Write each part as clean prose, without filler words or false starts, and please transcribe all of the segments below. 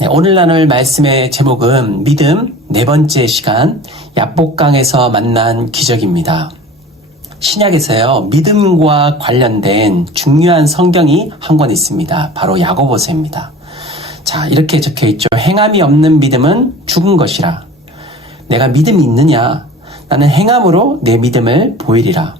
네, 오늘 나눌 말씀의 제목은 믿음 네 번째 시간 야복강에서 만난 기적입니다. 신약에서요, 믿음과 관련된 중요한 성경이 한 권 있습니다. 바로 야고보서입니다. 자, 이렇게 적혀 있죠. 행함이 없는 믿음은 죽은 것이라. 내가 믿음이 있느냐? 나는 행함으로 내 믿음을 보이리라.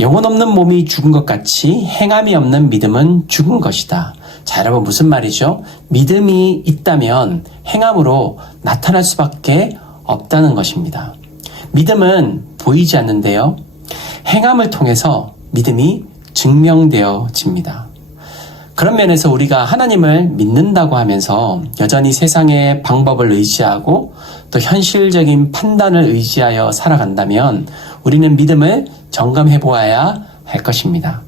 영혼 없는 몸이 죽은 것 같이 행함이 없는 믿음은 죽은 것이다. 자, 여러분 무슨 말이죠? 믿음이 있다면 행함으로 나타날 수밖에 없다는 것입니다. 믿음은 보이지 않는데요, 행함을 통해서 믿음이 증명되어집니다. 그런 면에서 우리가 하나님을 믿는다고 하면서 여전히 세상의 방법을 의지하고 또 현실적인 판단을 의지하여 살아간다면 우리는 믿음을 점검해 보아야 할 것입니다.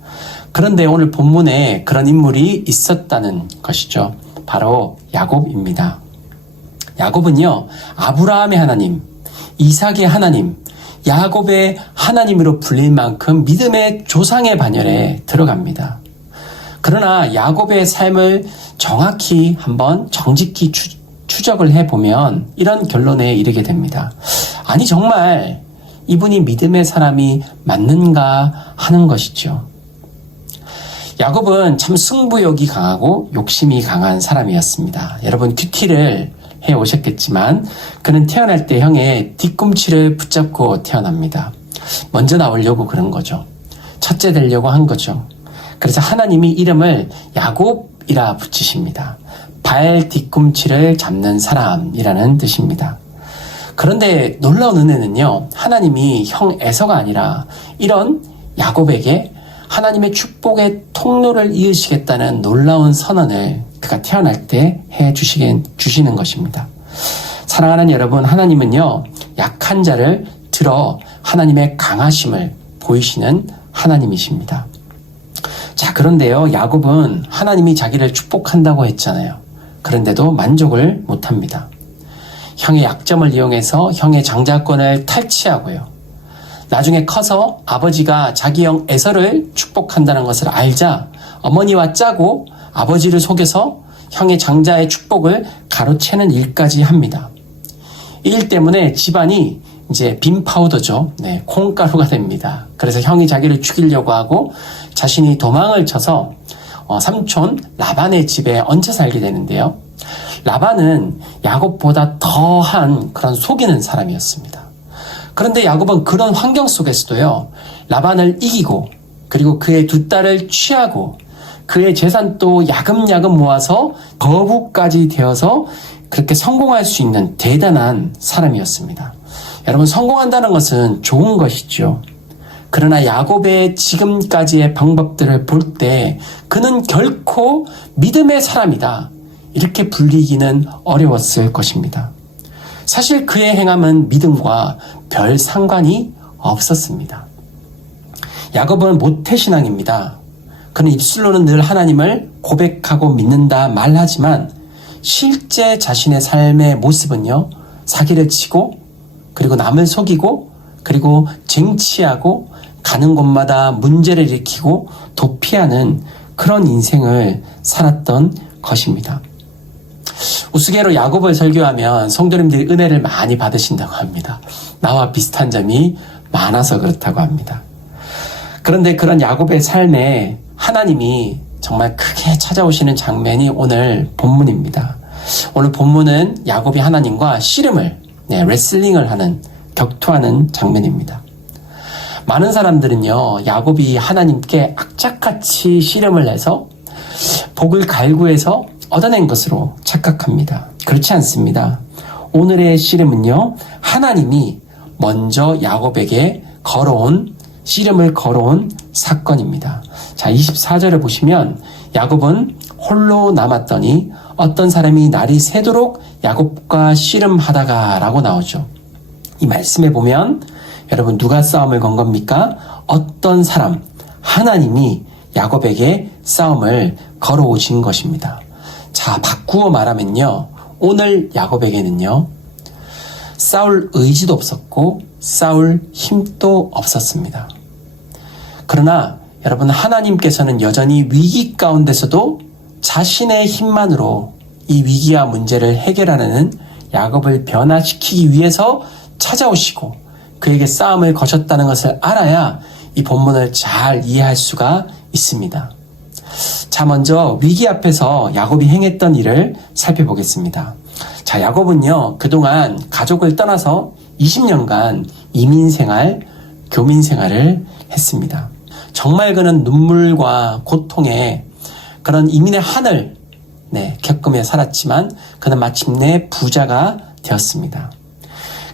그런데 오늘 본문에 그런 인물이 있었다는 것이죠. 바로 야곱입니다. 야곱은요, 아브라함의 하나님, 이삭의 하나님, 야곱의 하나님으로 불릴 만큼 믿음의 조상의 반열에 들어갑니다. 그러나 야곱의 삶을 정확히 한번 정직히 추적을 해보면 이런 결론에 이르게 됩니다. 아니, 정말 이분이 믿음의 사람이 맞는가 하는 것이죠. 야곱은 참 승부욕이 강하고 욕심이 강한 사람이었습니다. 여러분 큐티를 해오셨겠지만 그는 태어날 때 형의 뒤꿈치를 붙잡고 태어납니다. 먼저 나오려고 그런 거죠. 첫째 되려고 한 거죠. 그래서 하나님이 이름을 야곱이라 붙이십니다. 발 뒤꿈치를 잡는 사람이라는 뜻입니다. 그런데 놀라운 은혜는요, 하나님이 형 에서가 아니라 이런 야곱에게 하나님의 축복의 통로를 이으시겠다는 놀라운 선언을 그가 태어날 때 주시는 것입니다. 사랑하는 여러분, 하나님은요, 약한 자를 들어 하나님의 강하심을 보이시는 하나님이십니다. 자, 그런데요, 야곱은 하나님이 자기를 축복한다고 했잖아요. 그런데도 만족을 못합니다. 형의 약점을 이용해서 형의 장자권을 탈취하고요. 나중에 커서 아버지가 자기 형 에서를 축복한다는 것을 알자 어머니와 짜고 아버지를 속여서 형의 장자의 축복을 가로채는 일까지 합니다. 이 일 때문에 집안이 이제 빈 파우더죠. 네, 콩가루가 됩니다. 그래서 형이 자기를 죽이려고 하고 자신이 도망을 쳐서 삼촌 라반의 집에 얹혀 살게 되는데요. 라반은 야곱보다 더한 그런 속이는 사람이었습니다. 그런데 야곱은 그런 환경 속에서도요, 라반을 이기고 그리고 그의 두 딸을 취하고 그의 재산도 야금야금 모아서 거부까지 되어서 그렇게 성공할 수 있는 대단한 사람이었습니다. 여러분, 성공한다는 것은 좋은 것이죠. 그러나 야곱의 지금까지의 방법들을 볼 때 그는 결코 믿음의 사람이다, 이렇게 불리기는 어려웠을 것입니다. 사실 그의 행함은 믿음과 별 상관이 없었습니다. 야곱은 모태신앙입니다. 그는 입술로는 늘 하나님을 고백하고 믿는다 말하지만 실제 자신의 삶의 모습은요, 사기를 치고 그리고 남을 속이고 그리고 쟁취하고 가는 곳마다 문제를 일으키고 도피하는 그런 인생을 살았던 것입니다. 우스개로 야곱을 설교하면 성도님들이 은혜를 많이 받으신다고 합니다. 나와 비슷한 점이 많아서 그렇다고 합니다. 그런데 그런 야곱의 삶에 하나님이 정말 크게 찾아오시는 장면이 오늘 본문입니다. 오늘 본문은 야곱이 하나님과 씨름을, 레슬링을 하는, 격투하는 장면입니다. 많은 사람들은요, 야곱이 하나님께 악착같이 씨름을 해서 복을 갈구해서 얻어낸 것으로 착각합니다. 그렇지 않습니다. 오늘의 씨름은요, 하나님이 먼저 야곱에게 씨름을 걸어온 사건입니다. 자, 24절을 보시면 야곱은 홀로 남았더니 어떤 사람이 날이 새도록 야곱과 씨름하다가 라고 나오죠. 이 말씀에 보면 여러분, 누가 싸움을 건 겁니까? 어떤 사람, 하나님이 야곱에게 싸움을 걸어오신 것입니다. 자, 바꾸어 말하면요, 오늘 야곱에게는요, 싸울 의지도 없었고 싸울 힘도 없었습니다. 그러나 여러분, 하나님께서는 여전히 위기 가운데서도 자신의 힘만으로 이 위기와 문제를 해결하는 야곱을 변화시키기 위해서 찾아오시고 그에게 싸움을 거셨다는 것을 알아야 이 본문을 잘 이해할 수가 있습니다. 자, 먼저 위기 앞에서 야곱이 행했던 일을 살펴보겠습니다. 자, 야곱은요, 그동안 가족을 떠나서 20년간 이민생활, 교민생활을 했습니다. 정말 그는 눈물과 고통에 그런 이민의 한을 겪으며 살았지만 그는 마침내 부자가 되었습니다.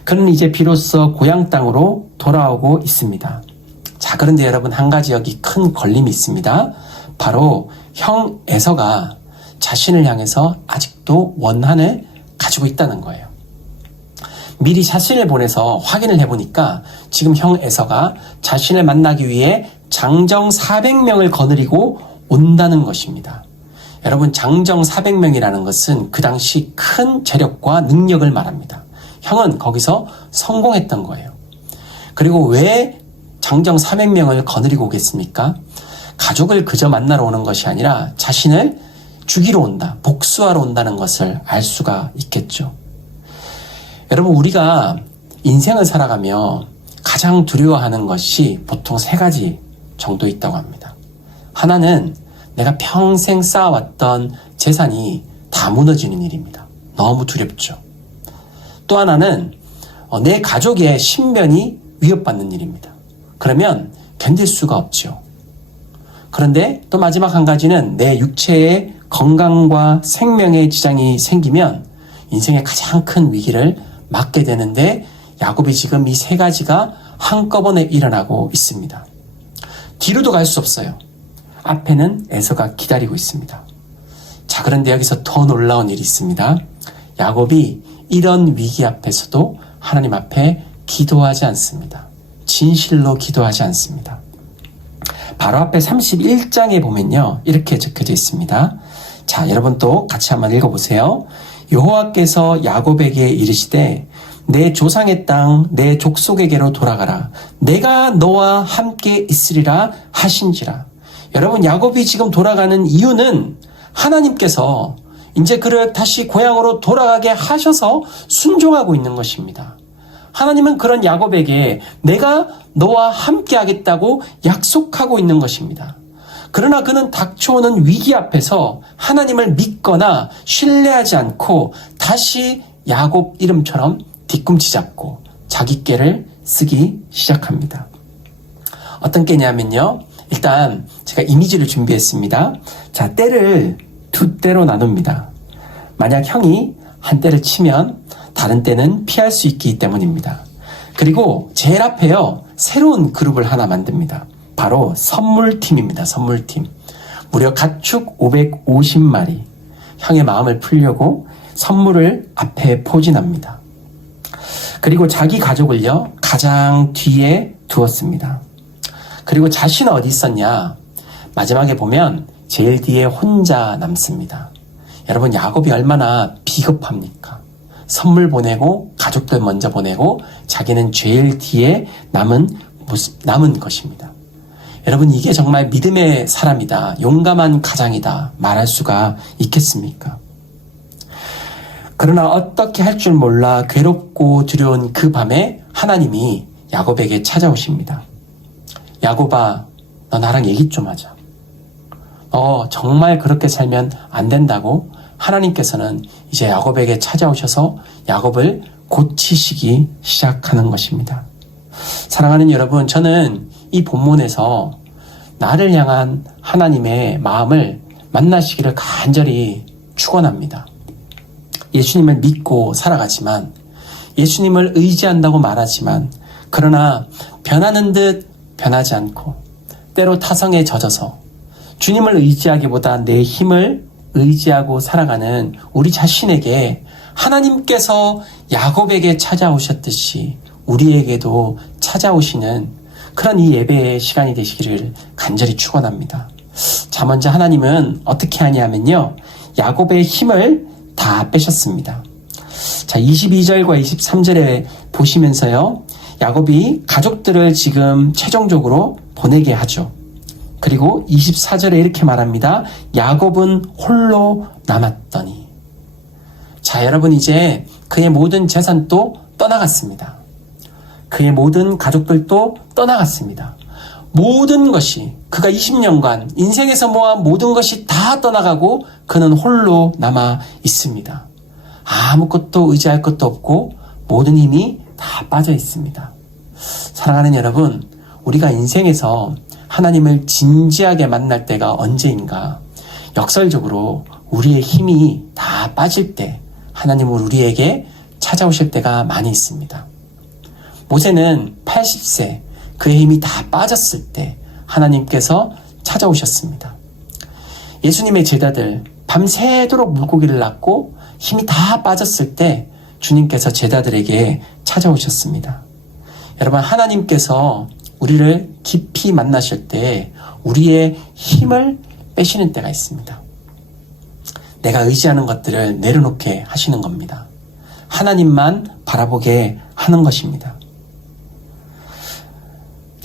그는 이제 비로소 고향 땅으로 돌아오고 있습니다. 자, 그런데 여러분, 한 가지 여기 큰 걸림이 있습니다. 바로 형 에서가 자신을 향해서 아직도 원한을 가지고 있다는 거예요. 미리 사신을 보내서 확인을 해보니까 지금 형 에서가 자신을 만나기 위해 장정 400명을 거느리고 온다는 것입니다. 여러분, 장정 400명이라는 것은 그 당시 큰 재력과 능력을 말합니다. 형은 거기서 성공했던 거예요. 그리고 왜 장정 400명을 거느리고 오겠습니까? 가족을 그저 만나러 오는 것이 아니라 자신을 죽이러 온다, 복수하러 온다는 것을 알 수가 있겠죠. 여러분, 우리가 인생을 살아가며 가장 두려워하는 것이 보통 3가지 정도 있다고 합니다. 하나는 내가 평생 쌓아왔던 재산이 다 무너지는 일입니다. 너무 두렵죠. 또 하나는 내 가족의 신변이 위협받는 일입니다. 그러면 견딜 수가 없죠. 그런데 또 마지막 한 가지는 내 육체의 건강과 생명에 지장이 생기면 인생의 가장 큰 위기를 맞게 되는데 야곱이 지금 이 3가지가 한꺼번에 일어나고 있습니다. 뒤로도 갈 수 없어요. 앞에는 에서가 기다리고 있습니다. 자, 그런데 여기서 더 놀라운 일이 있습니다. 야곱이 이런 위기 앞에서도 하나님 앞에 기도하지 않습니다. 진실로 기도하지 않습니다. 바로 앞에 31장에 보면요, 이렇게 적혀져 있습니다. 자, 여러분 또 같이 한번 읽어보세요. 여호와께서 야곱에게 이르시되 내 조상의 땅 내 족속에게로 돌아가라. 내가 너와 함께 있으리라 하신지라. 여러분, 야곱이 지금 돌아가는 이유는 하나님께서 이제 그를 다시 고향으로 돌아가게 하셔서 순종하고 있는 것입니다. 하나님은 그런 야곱에게 내가 너와 함께 하겠다고 약속하고 있는 것입니다. 그러나 그는 닥쳐오는 위기 앞에서 하나님을 믿거나 신뢰하지 않고 다시 야곱 이름처럼 뒤꿈치 잡고 자기 꾀를 쓰기 시작합니다. 어떤 꾀냐면요, 일단 제가 이미지를 준비했습니다. 자, 때를 2때로 나눕니다. 만약 형이 한 때를 치면 다른 때는 피할 수 있기 때문입니다. 그리고 제일 앞에요, 새로운 그룹을 하나 만듭니다. 바로 선물팀입니다. 선물팀. 무려 가축 550마리. 형의 마음을 풀려고 선물을 앞에 포진합니다. 그리고 자기 가족을요, 가장 뒤에 두었습니다. 그리고 자신은 어디 있었냐? 마지막에 보면 제일 뒤에 혼자 남습니다. 여러분, 야곱이 얼마나 비겁합니까? 선물 보내고 가족들 먼저 보내고 자기는 제일 뒤에 남은 것입니다. 여러분, 이게 정말 믿음의 사람이다, 용감한 가장이다 말할 수가 있겠습니까? 그러나 어떻게 할 줄 몰라 괴롭고 두려운 그 밤에 하나님이 야곱에게 찾아오십니다. 야곱아, 너 나랑 얘기 좀 하자. 정말 그렇게 살면 안 된다고 하나님께서는 이제 야곱에게 찾아오셔서 야곱을 고치시기 시작하는 것입니다. 사랑하는 여러분, 저는 이 본문에서 나를 향한 하나님의 마음을 만나시기를 간절히 축원합니다. 예수님을 믿고 살아가지만, 예수님을 의지한다고 말하지만, 그러나 변하는 듯 변하지 않고 때로 타성에 젖어서 주님을 의지하기보다 내 힘을 의지하고 살아가는 우리 자신에게 하나님께서 야곱에게 찾아오셨듯이 우리에게도 찾아오시는 그런 이 예배의 시간이 되시기를 간절히 축원합니다. 자, 먼저 하나님은 어떻게 하냐면요, 야곱의 힘을 다 빼셨습니다. 자, 22절과 23절에 보시면서요, 야곱이 가족들을 지금 최종적으로 보내게 하죠. 그리고 24절에 이렇게 말합니다. 야곱은 홀로 남았더니. 자, 여러분 이제 그의 모든 재산도 떠나갔습니다. 그의 모든 가족들도 떠나갔습니다. 모든 것이 그가 20년간 인생에서 모아온 모든 것이 다 떠나가고 그는 홀로 남아 있습니다. 아무것도 의지할 것도 없고 모든 힘이 다 빠져 있습니다. 사랑하는 여러분, 우리가 인생에서 하나님을 진지하게 만날 때가 언제인가? 역설적으로 우리의 힘이 다 빠질 때 하나님은 우리에게 찾아오실 때가 많이 있습니다. 모세는 80세, 그의 힘이 다 빠졌을 때 하나님께서 찾아오셨습니다. 예수님의 제자들 밤새도록 물고기를 낚고 힘이 다 빠졌을 때 주님께서 제자들에게 찾아오셨습니다. 여러분, 하나님께서 우리를 깊이 만나실 때 우리의 힘을 빼시는 때가 있습니다. 내가 의지하는 것들을 내려놓게 하시는 겁니다. 하나님만 바라보게 하는 것입니다.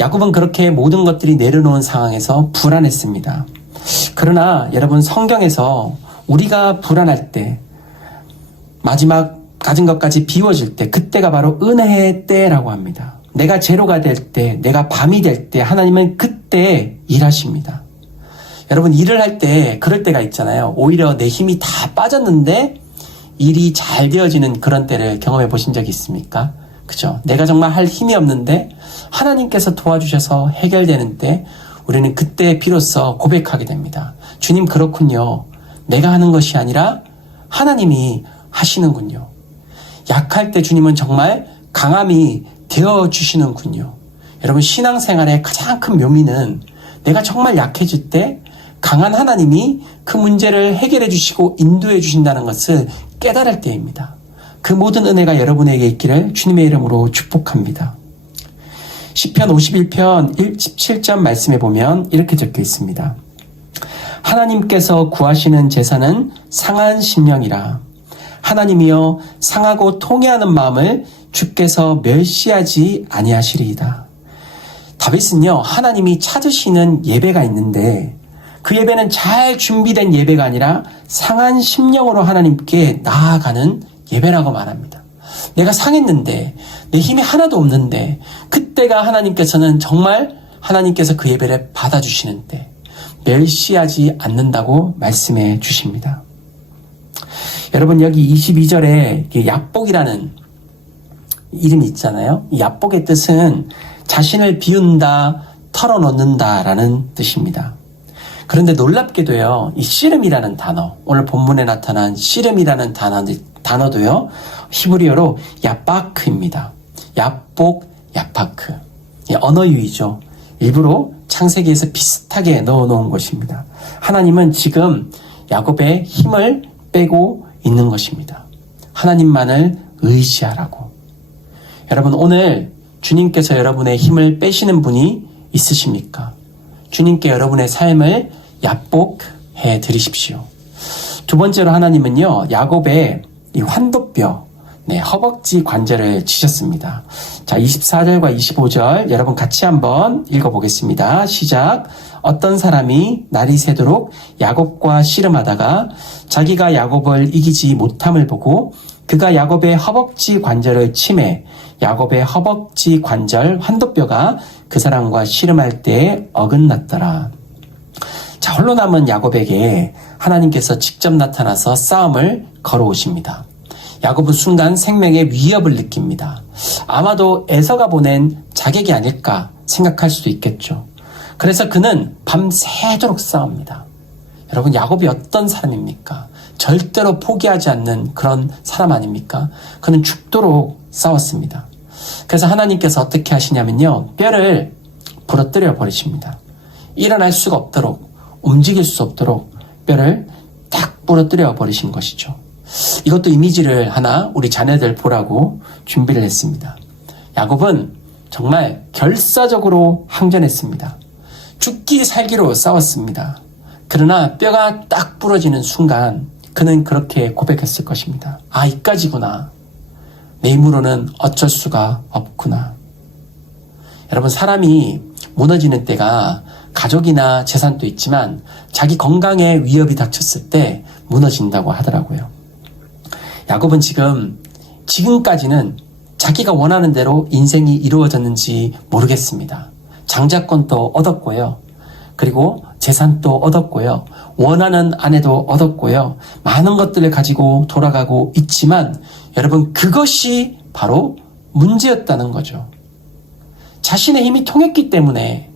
야곱은 그렇게 모든 것들이 내려놓은 상황에서 불안했습니다. 그러나 여러분, 성경에서 우리가 불안할 때, 마지막 가진 것까지 비워질 때, 그때가 바로 은혜의 때라고 합니다. 내가 제로가 될 때, 내가 밤이 될 때 하나님은 그때 일하십니다. 여러분, 일을 할 때 그럴 때가 있잖아요. 오히려 내 힘이 다 빠졌는데 일이 잘 되어지는 그런 때를 경험해 보신 적이 있습니까? 그죠? 내가 정말 할 힘이 없는데 하나님께서 도와주셔서 해결되는 때 우리는 그때 비로소 고백하게 됩니다. 주님, 그렇군요. 내가 하는 것이 아니라 하나님이 하시는군요. 약할 때 주님은 정말 강함이 되어주시는군요. 여러분, 신앙생활의 가장 큰 묘미는 내가 정말 약해질 때 강한 하나님이 그 문제를 해결해 주시고 인도해 주신다는 것을 깨달을 때입니다. 그 모든 은혜가 여러분에게 있기를 주님의 이름으로 축복합니다. 시편 51편 17절 말씀에 보면 이렇게 적혀 있습니다. 하나님께서 구하시는 제사는 상한 심령이라. 하나님이여, 상하고 통회하는 마음을 주께서 멸시하지 아니하시리이다. 다윗은요, 하나님이 찾으시는 예배가 있는데 그 예배는 잘 준비된 예배가 아니라 상한 심령으로 하나님께 나아가는 예배라고 말합니다. 내가 상했는데 내 힘이 하나도 없는데 그때가 하나님께서는 정말 하나님께서 그 예배를 받아주시는 때, 멸시하지 않는다고 말씀해 주십니다. 여러분, 여기 22절에 약복이라는 이름이 있잖아요. 이 약복의 뜻은 자신을 비운다, 털어놓는다 라는 뜻입니다. 그런데 놀랍게도요, 이 씨름이라는 단어, 오늘 본문에 나타난 씨름이라는 단어도요, 히브리어로 야파크입니다. 야복, 야파크. 언어 유희죠. 일부러 창세기에서 비슷하게 넣어놓은 것입니다. 하나님은 지금 야곱의 힘을 빼고 있는 것입니다. 하나님만을 의지하라고. 여러분, 오늘 주님께서 여러분의 힘을 빼시는 분이 있으십니까? 주님께 여러분의 삶을 약복해 드리십시오. 두 번째로 하나님은요, 야곱의 이 환도뼈, 허벅지 관절을 치셨습니다. 자, 24절과 25절 여러분 같이 한번 읽어보겠습니다. 시작. 어떤 사람이 날이 새도록 야곱과 씨름하다가 자기가 야곱을 이기지 못함을 보고 그가 야곱의 허벅지 관절을 치매 야곱의 허벅지 관절 환도뼈가 그 사람과 씨름할 때에 어긋났더라. 자, 홀로 남은 야곱에게 하나님께서 직접 나타나서 싸움을 걸어오십니다. 야곱은 순간 생명의 위협을 느낍니다. 아마도 에서가 보낸 자객이 아닐까 생각할 수도 있겠죠. 그래서 그는 밤새도록 싸웁니다. 여러분, 야곱이 어떤 사람입니까? 절대로 포기하지 않는 그런 사람 아닙니까? 그는 죽도록 싸웠습니다. 그래서 하나님께서 어떻게 하시냐면요, 뼈를 부러뜨려 버리십니다. 일어날 수가 없도록, 움직일 수 없도록 뼈를 딱 부러뜨려 버리신 것이죠. 이것도 이미지를 하나 우리 자녀들 보라고 준비를 했습니다. 야곱은 정말 결사적으로 항전했습니다. 죽기 살기로 싸웠습니다. 그러나 뼈가 딱 부러지는 순간 그는 그렇게 고백했을 것입니다. 아, 이까지구나. 내 힘으로는 어쩔 수가 없구나. 여러분, 사람이 무너지는 때가 가족이나 재산도 있지만 자기 건강에 위협이 닥쳤을 때 무너진다고 하더라고요. 야곱은 지금까지는 자기가 원하는 대로 인생이 이루어졌는지 모르겠습니다. 장자권도 얻었고요. 그리고 재산도 얻었고요. 원하는 아내도 얻었고요. 많은 것들을 가지고 돌아가고 있지만 여러분, 그것이 바로 문제였다는 거죠. 자신의 힘이 통했기 때문에,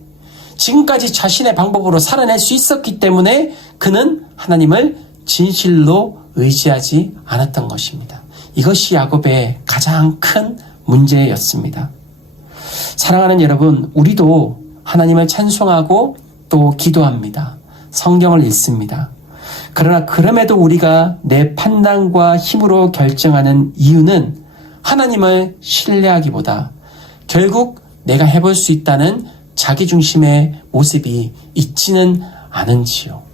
지금까지 자신의 방법으로 살아낼 수 있었기 때문에 그는 하나님을 진실로 의지하지 않았던 것입니다. 이것이 야곱의 가장 큰 문제였습니다. 사랑하는 여러분, 우리도 하나님을 찬송하고 또 기도합니다. 성경을 읽습니다. 그러나 그럼에도 우리가 내 판단과 힘으로 결정하는 이유는 하나님을 신뢰하기보다 결국 내가 해볼 수 있다는 자기중심의 모습이 있지는 않은지요.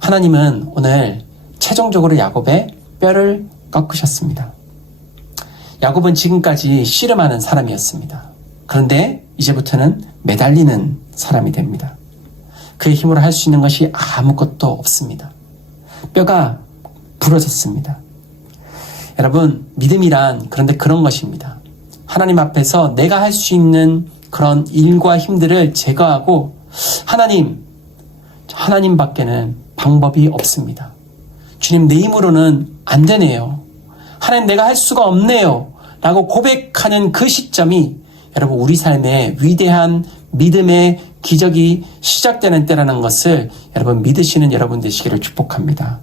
하나님은 오늘 최종적으로 야곱의 뼈를 꺾으셨습니다. 야곱은 지금까지 씨름하는 사람이었습니다. 그런데 이제부터는 매달리는 사람이 됩니다. 그의 힘으로 할 수 있는 것이 아무것도 없습니다. 뼈가 부러졌습니다. 여러분, 믿음이란 그런데 그런 것입니다. 하나님 앞에서 내가 할 수 있는 그런 일과 힘들을 제거하고 하나님밖에는 방법이 없습니다. 주님, 내 힘으로는 안 되네요. 하나님, 내가 할 수가 없네요. 라고 고백하는 그 시점이 여러분, 우리 삶에 위대한 믿음의 기적이 시작되는 때라는 것을 여러분 믿으시는 여러분 되시기를 축복합니다.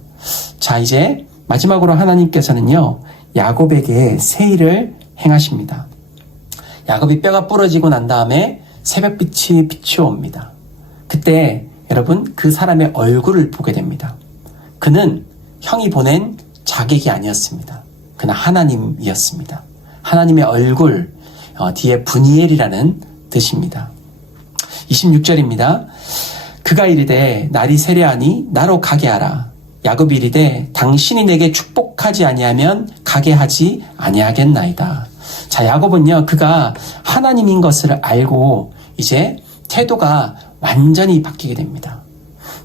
자, 이제 마지막으로 하나님께서는요, 야곱에게 새 일을 행하십니다. 야곱이 뼈가 부러지고 난 다음에 새벽빛이 비추옵니다. 그때 여러분, 그 사람의 얼굴을 보게 됩니다. 그는 형이 보낸 자객이 아니었습니다. 그는 하나님이었습니다. 하나님의 얼굴, 뒤에 분이엘이라는 뜻입니다. 26절입니다. 그가 이르되 날이 세려하니 나로 가게 하라. 야곱이 이르되 당신이 내게 축복하지 아니하면 가게 하지 아니하겠나이다. 자, 야곱은요, 그가 하나님인 것을 알고 이제 태도가 완전히 바뀌게 됩니다.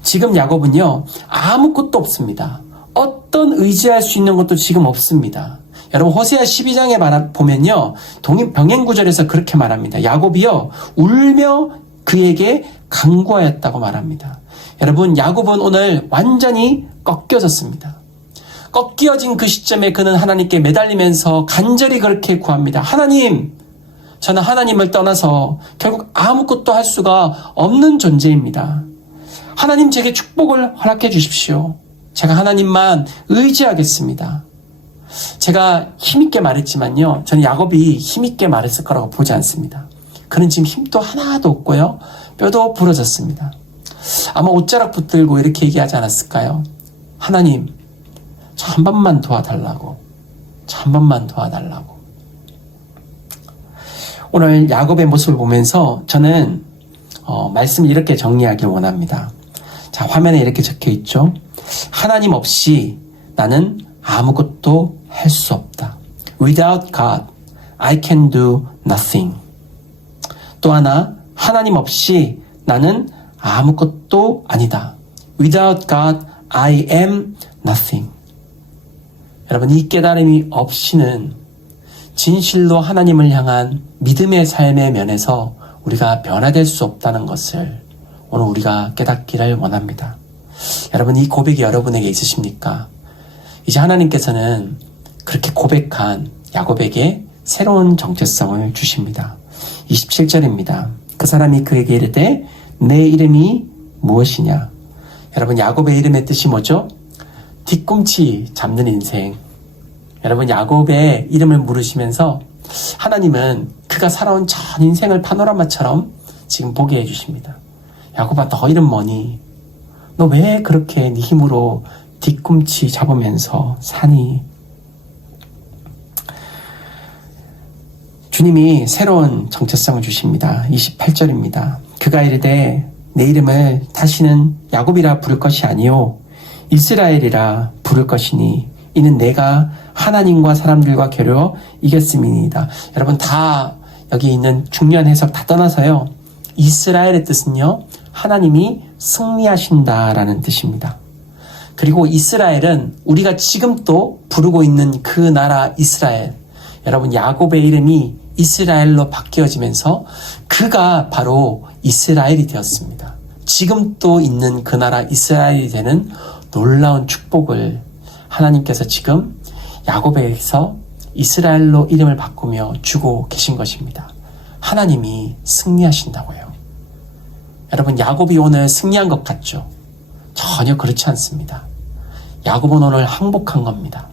지금 야곱은요, 아무것도 없습니다. 어떤 의지할 수 있는 것도 지금 없습니다. 여러분, 호세아 12장에 보면요, 병행구절에서 그렇게 말합니다. 야곱이요, 울며 그에게 간구하였다고 말합니다. 여러분, 야곱은 오늘 완전히 꺾여졌습니다. 꺾여진 그 시점에 그는 하나님께 매달리면서 간절히 그렇게 구합니다. 하나님, 저는 하나님을 떠나서 결국 아무것도 할 수가 없는 존재입니다. 하나님, 제게 축복을 허락해 주십시오. 제가 하나님만 의지하겠습니다. 제가 힘있게 말했지만요, 저는 야곱이 힘있게 말했을 거라고 보지 않습니다. 그는 지금 힘도 하나도 없고요, 뼈도 부러졌습니다. 아마 옷자락 붙들고 이렇게 얘기하지 않았을까요? 하나님, 저 한 번만 도와달라고. 저 한 번만 도와달라고. 오늘 야곱의 모습을 보면서 저는 말씀을 이렇게 정리하길 원합니다. 자, 화면에 이렇게 적혀 있죠. 하나님 없이 나는 아무것도 할 수 없다. Without God, I can do nothing. 또 하나, 하나님 없이 나는 아무것도 아니다. Without God, I am nothing. 여러분, 이 깨달음이 없이는 진실로 하나님을 향한 믿음의 삶의 면에서 우리가 변화될 수 없다는 것을 오늘 우리가 깨닫기를 원합니다. 여러분, 이 고백이 여러분에게 있으십니까? 이제 하나님께서는 그렇게 고백한 야곱에게 새로운 정체성을 주십니다. 27절입니다. 그 사람이 그에게 이르되 내 이름이 무엇이냐? 여러분, 야곱의 이름의 뜻이 뭐죠? 뒤꿈치 잡는 인생. 여러분, 야곱의 이름을 물으시면서 하나님은 그가 살아온 전 인생을 파노라마처럼 지금 보게 해주십니다. 야곱아, 너 이름 뭐니? 너 왜 그렇게 네 힘으로 뒤꿈치 잡으면서 사니? 주님이 새로운 정체성을 주십니다. 28절입니다. 그가 이르되 내 이름을 다시는 야곱이라 부를 것이 아니요 이스라엘이라 부를 것이니 이는 내가 하나님과 사람들과 겨루어 이겼음이니이다. 여러분, 다 여기 있는 중요한 해석 다 떠나서요, 이스라엘의 뜻은요, 하나님이 승리하신다라는 뜻입니다. 그리고 이스라엘은 우리가 지금 또 부르고 있는 그 나라 이스라엘. 여러분, 야곱의 이름이 이스라엘로 바뀌어지면서 그가 바로 이스라엘이 되었습니다. 지금 또 있는 그 나라 이스라엘이 되는 놀라운 축복을 하나님께서 지금 야곱에게서 이스라엘로 이름을 바꾸며 주고 계신 것입니다. 하나님이 승리하신다고요. 여러분, 야곱이 오늘 승리한 것 같죠? 전혀 그렇지 않습니다. 야곱은 오늘 항복한 겁니다.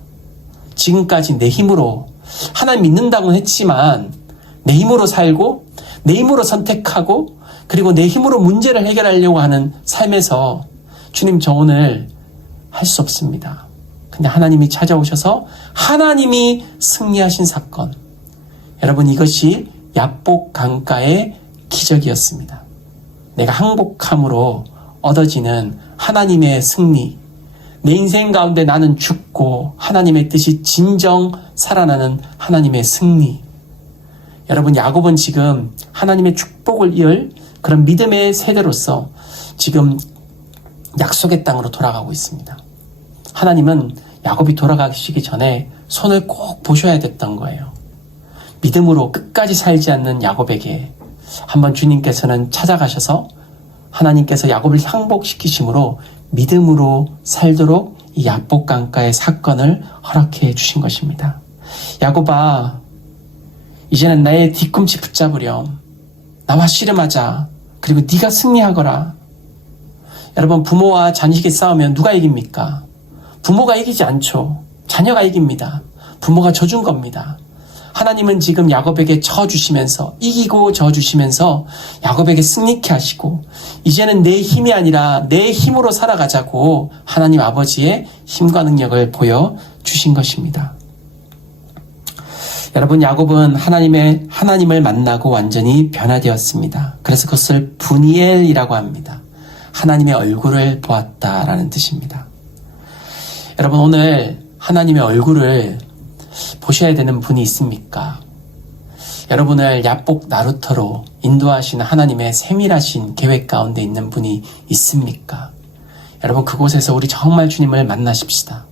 지금까지 내 힘으로 하나님 믿는다고는 했지만 내 힘으로 살고 내 힘으로 선택하고 그리고 내 힘으로 문제를 해결하려고 하는 삶에서 주님, 저 오늘 할 수 없습니다. 근데 하나님이 찾아오셔서 하나님이 승리하신 사건. 여러분, 이것이 야복 강가의 기적이었습니다. 내가 항복함으로 얻어지는 하나님의 승리. 내 인생 가운데 나는 죽고 하나님의 뜻이 진정 살아나는 하나님의 승리. 여러분, 야곱은 지금 하나님의 축복을 이을 그런 믿음의 세대로서 지금 약속의 땅으로 돌아가고 있습니다. 하나님은 야곱이 돌아가시기 전에 손을 꼭 보셔야 됐던 거예요. 믿음으로 끝까지 살지 않는 야곱에게 한번 주님께서는 찾아가셔서 하나님께서 야곱을 항복시키심으로 믿음으로 살도록 이 야복 강가의 사건을 허락해 주신 것입니다. 야곱아, 이제는 나의 뒤꿈치 붙잡으렴. 나와 씨름하자. 그리고 네가 승리하거라. 여러분, 부모와 자식이 싸우면 누가 이깁니까? 부모가 이기지 않죠. 자녀가 이깁니다. 부모가 져준 겁니다. 하나님은 지금 야곱에게 져주시면서 이기고 져주시면서 야곱에게 승리케 하시고 이제는 내 힘이 아니라 내 힘으로 살아가자고 하나님 아버지의 힘과 능력을 보여주신 것입니다. 여러분, 야곱은 하나님을 만나고 완전히 변화되었습니다. 그래서 그것을 분이엘이라고 합니다. 하나님의 얼굴을 보았다라는 뜻입니다. 여러분, 오늘 하나님의 얼굴을 보셔야 되는 분이 있습니까? 여러분을 야복 나루터로 인도하시는 하나님의 세밀하신 계획 가운데 있는 분이 있습니까? 여러분, 그곳에서 우리 정말 주님을 만나십시다.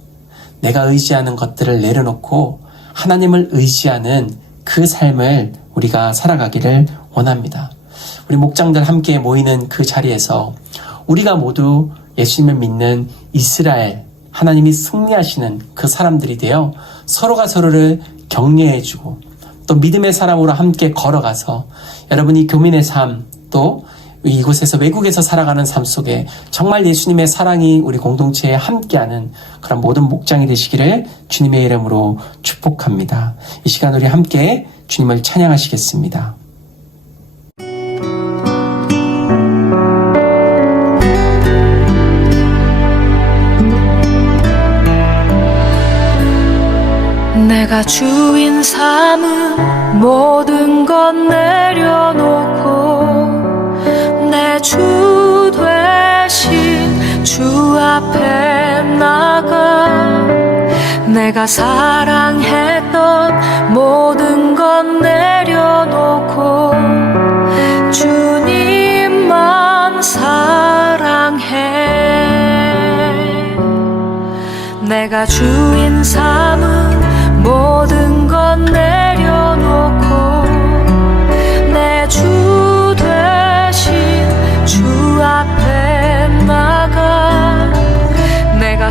내가 의지하는 것들을 내려놓고 하나님을 의지하는 그 삶을 우리가 살아가기를 원합니다. 우리 목장들 함께 모이는 그 자리에서 우리가 모두 예수님을 믿는 이스라엘, 하나님이 승리하시는 그 사람들이 되어 서로가 서로를 격려해주고 또 믿음의 사람으로 함께 걸어가서 여러분이 교민의 삶, 또 이곳에서 외국에서 살아가는 삶 속에 정말 예수님의 사랑이 우리 공동체에 함께하는 그런 모든 목장이 되시기를 주님의 이름으로 축복합니다. 이 시간 우리 함께 주님을 찬양하시겠습니다. 내가 주인 삼은 모든 것 내려놓고 내 주 되신 주 앞에 나가 내가 사랑했던 모든 것 내려놓고 주님만 사랑해. 내가 주인 삼은 모든 것 내려놓고 내 주 되신 주 앞에 나가 내가